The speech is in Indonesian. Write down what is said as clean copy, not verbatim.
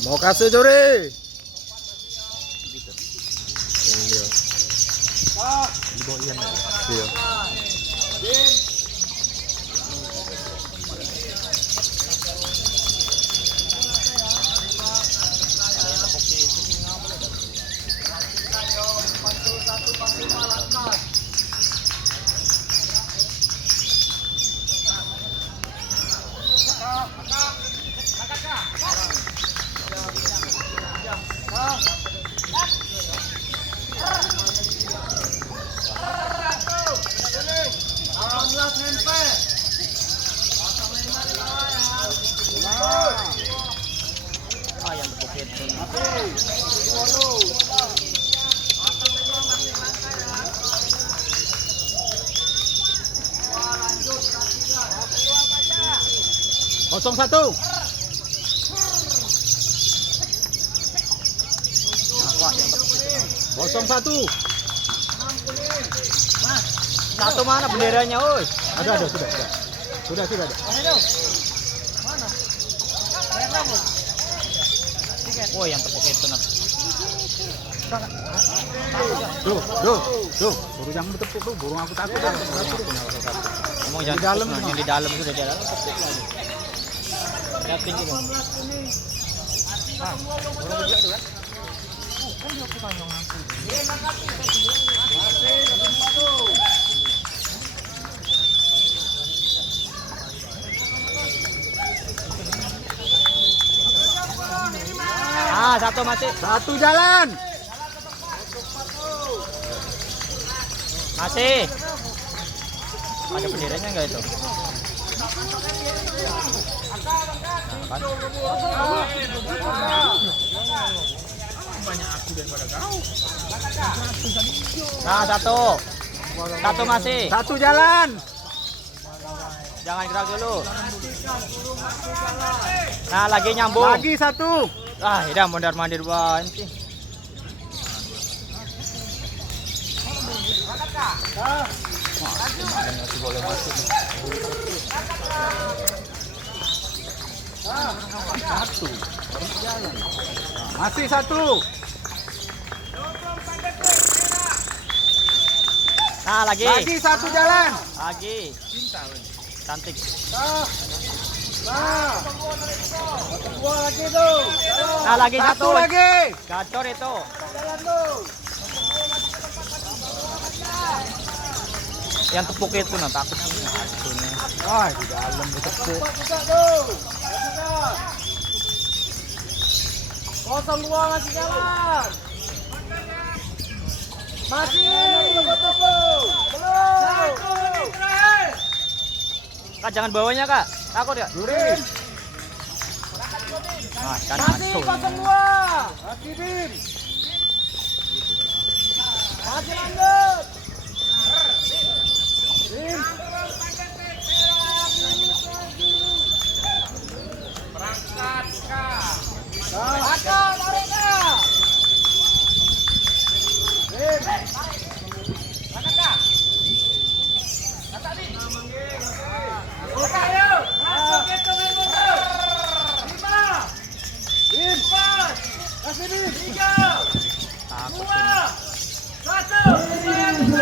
Mau kasih Jore. Iya. Kosong satu. Kosong satu. Satu mana benderanya, oi? Ada sudah ada. Mana? Oh, yang tepuk itu nak. Duh. Baru yang bertepuk tuh, burung aku takut. Ngomong jangan di dalam, yang di dalam sudah di dalam tepuk lagi. Lihat tinggi dong. Nah, orang juga tuh kan? Kan dia bukan yang ngaku. Ah, satu masih. Satu jalan. Masih. Ada benderanya enggak itu? Kan? Banyak aku daripada kau. Nah, satu. Satu masih. Satu jalan. Jangan gerak dulu. Nah, lagi nyambung. Lagi satu. Ah, udah mondar-mandir banget sih. Satu. Harus jalan. Masih satu. Nah, lagi. Lagi satu jalan. Lagi. Cantik. Nah. Dua lagi tuh. Nah, lagi satu. Lagi. Gacor itu. Jalan tuh. Yang tepuk itu nah takut. Wah, di dalam bertepuk. Kosong dua masih jalan. Masih. Belum. Kak, jangan bawanya, Kak. Takut ya? Durin. Nah, kan Masih masuk. kosong dua. Masih Dim. Masih lanjut. Dim. Kakak, tarik kak. Dim. Lagi Bim. Takut 2, 1.